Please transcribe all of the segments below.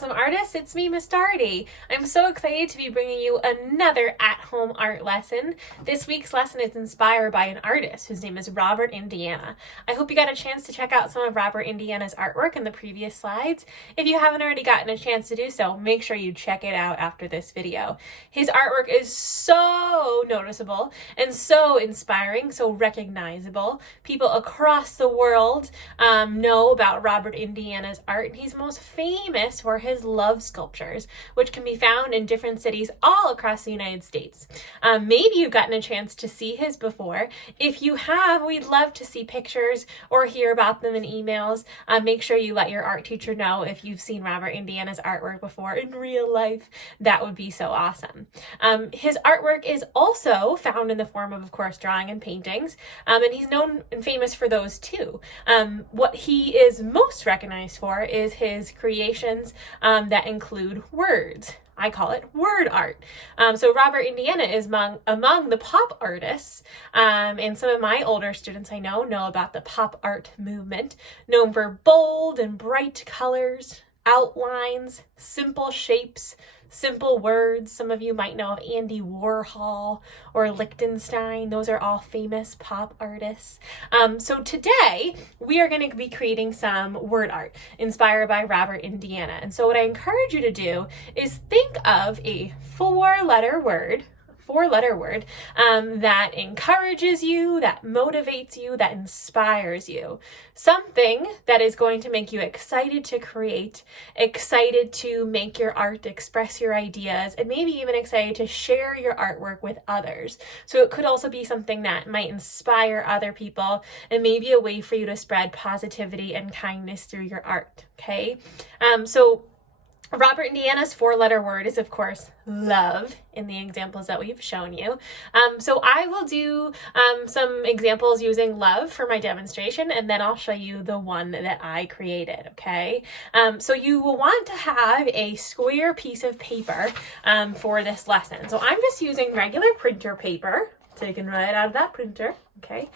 awesome artists, it's me, Miss Doherty. I'm so excited to be bringing you another at-home art lesson. This week's lesson is inspired by an artist whose name is Robert Indiana. I hope you got a chance to check out some of Robert Indiana's artwork in the previous slides. If you haven't already gotten a chance to do so, make sure you check it out after this video. His artwork is so noticeable and so inspiring, so recognizable. People across the world know about Robert Indiana's art. He's most famous for his love sculptures, which can be found in different cities all across the United States. Maybe you've gotten a chance to see his before. If you have, we'd love to see pictures or hear about them in emails. Make sure you let your art teacher know if you've seen Robert Indiana's artwork before in real life. That would be so awesome. His artwork is also found in the form of course, drawing and paintings, and he's known and famous for those too. What he is most recognized for is his creations that include words. I call it word art. So Robert Indiana is among the pop artists, and some of my older students I know about the pop art movement, known for bold and bright colors, outlines, simple shapes, simple words. Some of you might know of Andy Warhol or Lichtenstein. Those are all famous pop artists. So today we are going to be creating some word art inspired by Robert Indiana. And so what I encourage you to do is think of a four-letter word that encourages you, that motivates you, that inspires you. Something that is going to make you excited to create, excited to make your art, express your ideas, and maybe even excited to share your artwork with others. So it could also be something that might inspire other people and maybe a way for you to spread positivity and kindness through your art, okay? So Robert Indiana's four-letter word is, of course, love in the examples that we've shown you. So I will do some examples using love for my demonstration, and then I'll show you the one that I created, okay? So you will want to have a square piece of paper for this lesson. So I'm just using regular printer paper, taken right out of that printer, okay?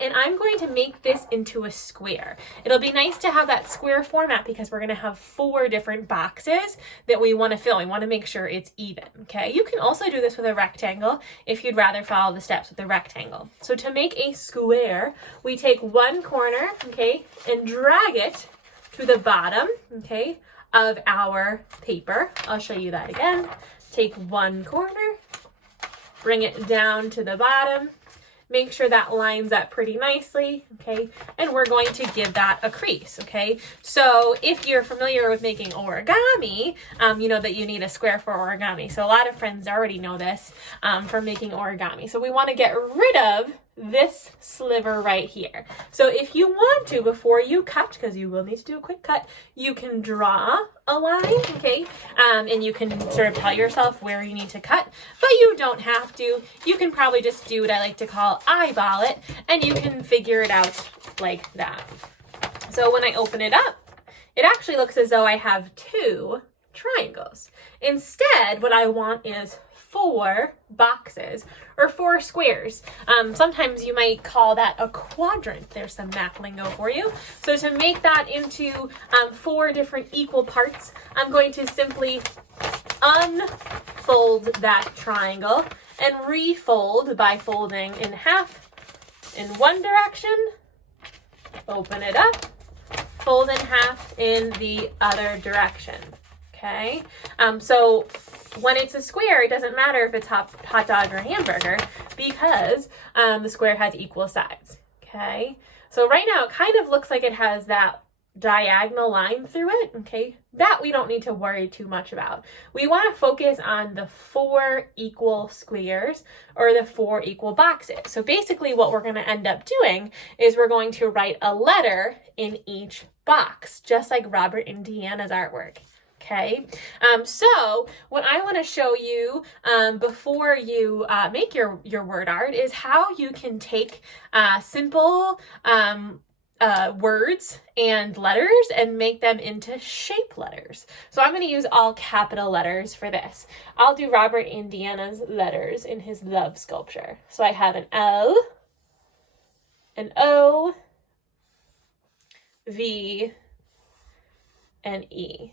And I'm going to make this into a square. It'll be nice to have that square format because we're gonna have four different boxes that we wanna fill. We wanna make sure it's even, okay? You can also do this with a rectangle if you'd rather follow the steps with a rectangle. So to make a square, we take one corner, okay, and drag it to the bottom, okay, of our paper. I'll show you that again. Take one corner, bring it down to the bottom, make sure that lines up pretty nicely, okay? And we're going to give that a crease, okay? So if you're familiar with making origami, you know that you need a square for origami. So a lot of friends already know this from making origami. So we want to get rid of this sliver right here. So if you want to, before you cut, because you will need to do a quick cut, you can draw a line, okay? And you can sort of tell yourself where you need to cut, but you don't have to. You can probably just do what I like to call eyeball it, and you can figure it out like that. So when I open it up, it actually looks as though I have two triangles. Instead, what I want is four boxes or four squares. Sometimes you might call that a quadrant. There's some math lingo for you. So to make that into four different equal parts, I'm going to simply unfold that triangle and refold by folding in half in one direction, open it up, fold in half in the other direction. Okay, so when it's a square, it doesn't matter if it's hot dog or hamburger because the square has equal sides. Okay, so right now it kind of looks like it has that diagonal line through it. Okay, that we don't need to worry too much about. We want to focus on the four equal squares or the four equal boxes. So basically what we're going to end up doing is we're going to write a letter in each box, just like Robert Indiana's artwork. Okay, so what I want to show you before you make your word art is how you can take simple words and letters and make them into shape letters. So I'm going to use all capital letters for this. I'll do Robert Indiana's letters in his love sculpture. So I have an L, an O, V, and E.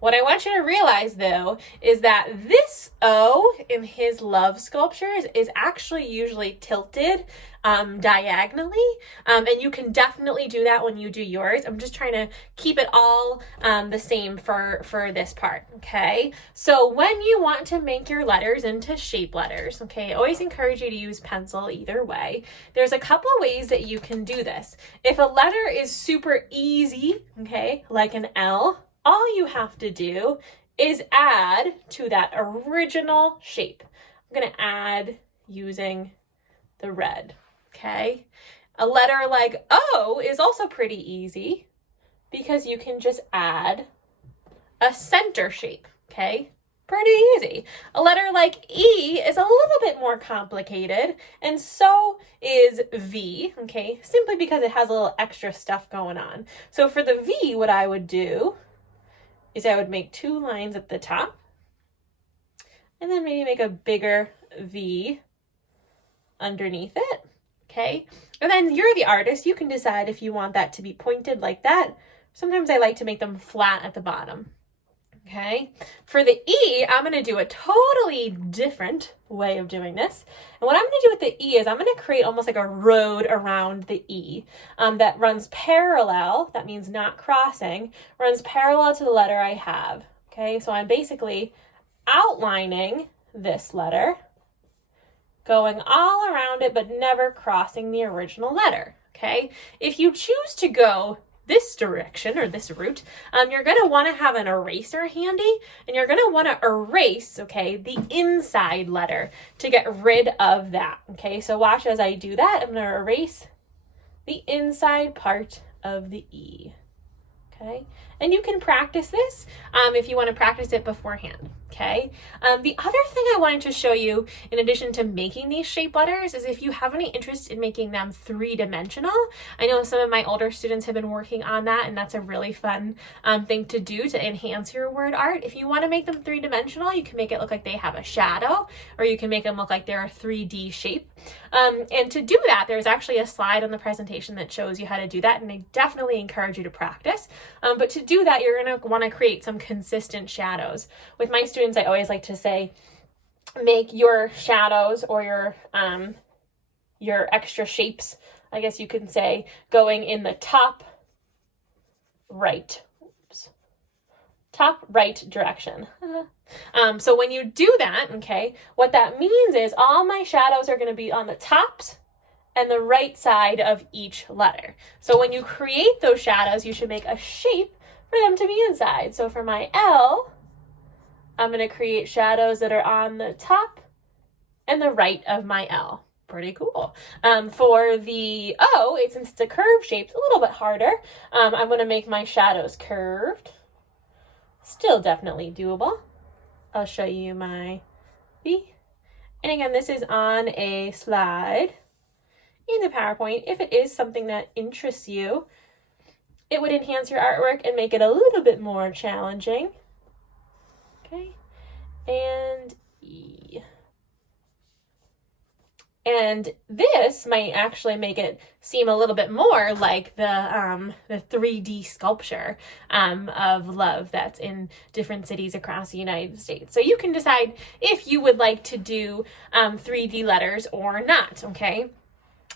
What I want you to realize, though, is that this O in his love sculptures is actually usually tilted diagonally, and you can definitely do that when you do yours. I'm just trying to keep it all the same for this part, okay? So when you want to make your letters into shape letters, okay, I always encourage you to use pencil either way. There's a couple of ways that you can do this. If a letter is super easy, okay, like an L, all you have to do is add to that original shape. I'm going to add using the red, okay? A letter like O is also pretty easy because you can just add a center shape, okay? Pretty easy. A letter like E is a little bit more complicated, and so is V, okay? Simply because it has a little extra stuff going on. So for the V, what I would do is I would make 2 lines at the top, and then maybe make a bigger V underneath it, okay? And then you're the artist. You can decide if you want that to be pointed like that. Sometimes I like to make them flat at the bottom, okay? For the E, I'm going to do a totally different way of doing this. And what I'm going to do with the E is I'm going to create almost like a road around the E that runs parallel, that means not crossing, runs parallel to the letter I have, okay? So I'm basically outlining this letter, going all around it, but never crossing the original letter, okay? If you choose to go this direction or this route, you're going to want to have an eraser handy, and you're going to want to erase, okay, the inside letter to get rid of that, okay? So watch as I do that. I'm going to erase the inside part of the E, okay? And you can practice this if you want to practice it beforehand, okay? The other thing I wanted to show you, in addition to making these shape letters, is if you have any interest in making them 3-dimensional. I know some of my older students have been working on that, and that's a really fun thing to do to enhance your word art. If you want to make them 3-dimensional, you can make it look like they have a shadow, or you can make them look like they're a 3D shape. And to do that, there's actually a slide on the presentation that shows you how to do that, and I definitely encourage you to practice. But to do that, you're going to want to create some consistent shadows. With my students, I always like to say, make your shadows or your extra shapes, I guess you can say, going in the top right direction. So when you do that, okay, what that means is all my shadows are going to be on the tops and the right side of each letter. So when you create those shadows, you should make a shape for them to be inside. So for my L, I'm going to create shadows that are on the top and the right of my L. Pretty cool. For the O, since it's a curved shape, it's a little bit harder. I'm going to make my shadows curved. Still definitely doable. I'll show you my V. And again, this is on a slide in the PowerPoint. If it is something that interests you, it would enhance your artwork and make it a little bit more challenging. Okay, and E. And this might actually make it seem a little bit more like the 3D sculpture of love that's in different cities across the United States. So you can decide if you would like to do 3D letters or not, okay?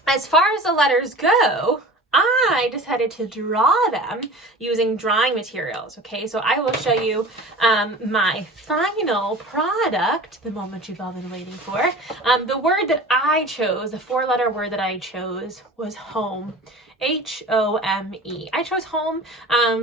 As far as the letters go, I decided to draw them using drawing materials, okay? So I will show you my final product, the moment you've all been waiting for. The word that I chose, the 4-letter word that I chose was home. H-O-M-E. I chose home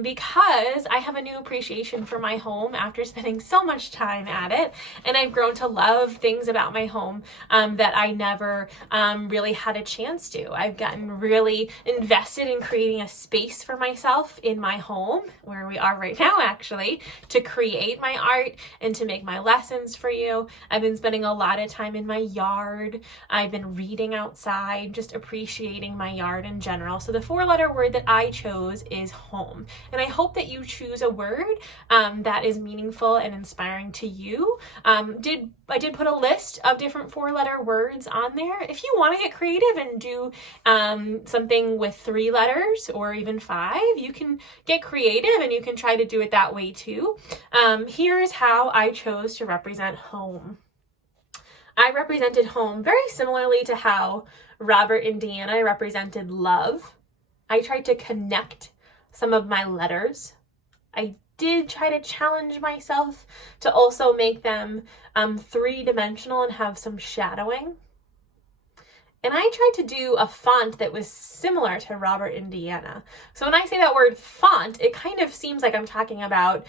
because I have a new appreciation for my home after spending so much time at it, and I've grown to love things about my home that I never really had a chance to. I've gotten really invested in creating a space for myself in my home, where we are right now actually, to create my art and to make my lessons for you. I've been spending a lot of time in my yard. I've been reading outside, just appreciating my yard in general. So the 4-letter word that I chose is home. And I hope that you choose a word that is meaningful and inspiring to you. I did put a list of different 4-letter words on there. If you want to get creative and do something with 3 letters or even 5, you can get creative and you can try to do it that way too. Here's how I chose to represent home. I represented home very similarly to how Robert and Deanna represented love. I tried to connect some of my letters. I did try to challenge myself to also make them 3-dimensional and have some shadowing. And I tried to do a font that was similar to Robert and Deanna. So when I say that word font, it kind of seems like I'm talking about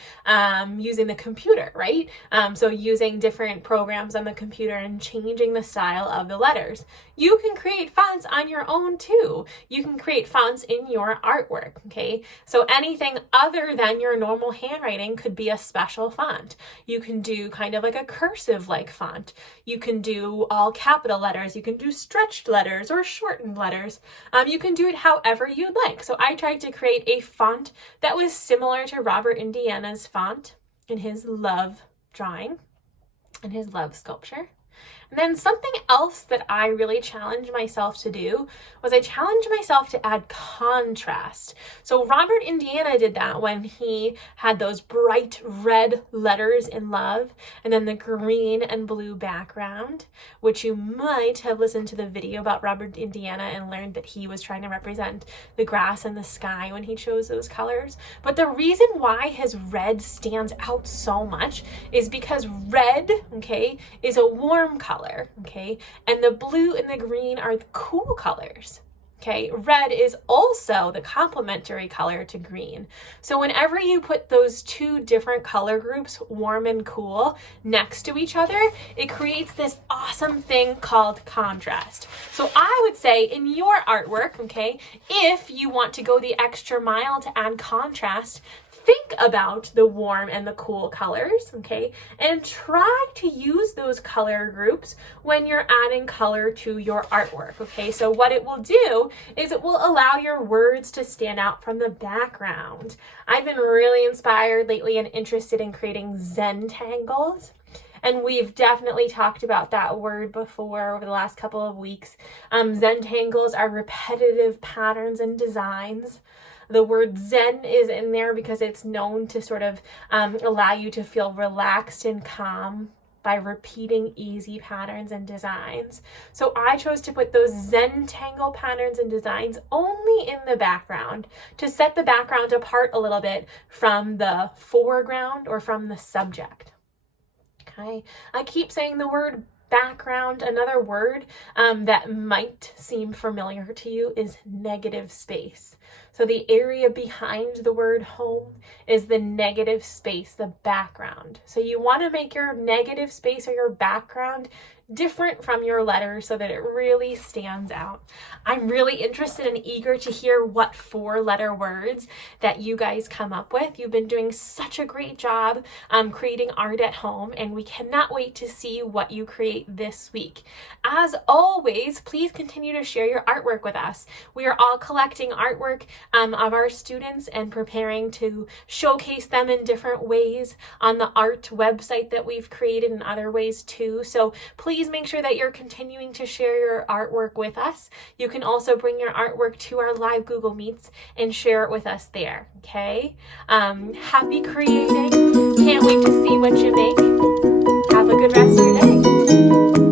using the computer, right? So using different programs on the computer and changing the style of the letters. You can create fonts on your own too. You can create fonts in your artwork, okay? So anything other than your normal handwriting could be a special font. You can do kind of like a cursive-like font. You can do all capital letters. You can do stretched letters or shortened letters. You can do it however you'd like. So I tried to create a font that was similar to Robert and Deanna's font in his love drawing and his love sculpture. And then something else that I really challenged myself to do was I challenged myself to add contrast. So Robert and Deanna did that when he had those bright red letters in love and then the green and blue background, which you might have listened to the video about Robert and Deanna and learned that he was trying to represent the grass and the sky when he chose those colors. But the reason why his red stands out so much is because red, okay, is a warm color. Okay, and the blue and the green are the cool colors. Okay, red is also the complementary color to green. So whenever you put those 2 different color groups, warm and cool, next to each other, it creates this awesome thing called contrast. So I would say in your artwork, okay, if you want to go the extra mile to add contrast, think about the warm and the cool colors, okay? And try to use those color groups when you're adding color to your artwork, okay? So what it will do is it will allow your words to stand out from the background. I've been really inspired lately and interested in creating Zentangles. And we've definitely talked about that word before over the last couple of weeks. Zentangles are repetitive patterns and designs. The word Zen is in there because it's known to sort of allow you to feel relaxed and calm by repeating easy patterns and designs. So I chose to put those Zentangle patterns and designs only in the background to set the background apart a little bit from the foreground or from the subject. Okay, I keep saying the word background. Another word that might seem familiar to you is negative space. So the area behind the word home is the negative space, the background. So you want to make your negative space or your background different from your letter so that it really stands out. I'm really interested and eager to hear what 4-letter words that you guys come up with. You've been doing such a great job creating art at home, and we cannot wait to see what you create this week. As always, please continue to share your artwork with us. We are all collecting artwork of our students and preparing to showcase them in different ways on the art website that we've created and other ways too. So please make sure that you're continuing to share your artwork with us. You can also bring your artwork to our live Google Meets and share it with us there, okay? Happy creating. Can't wait to see what you make. Have a good rest of your day.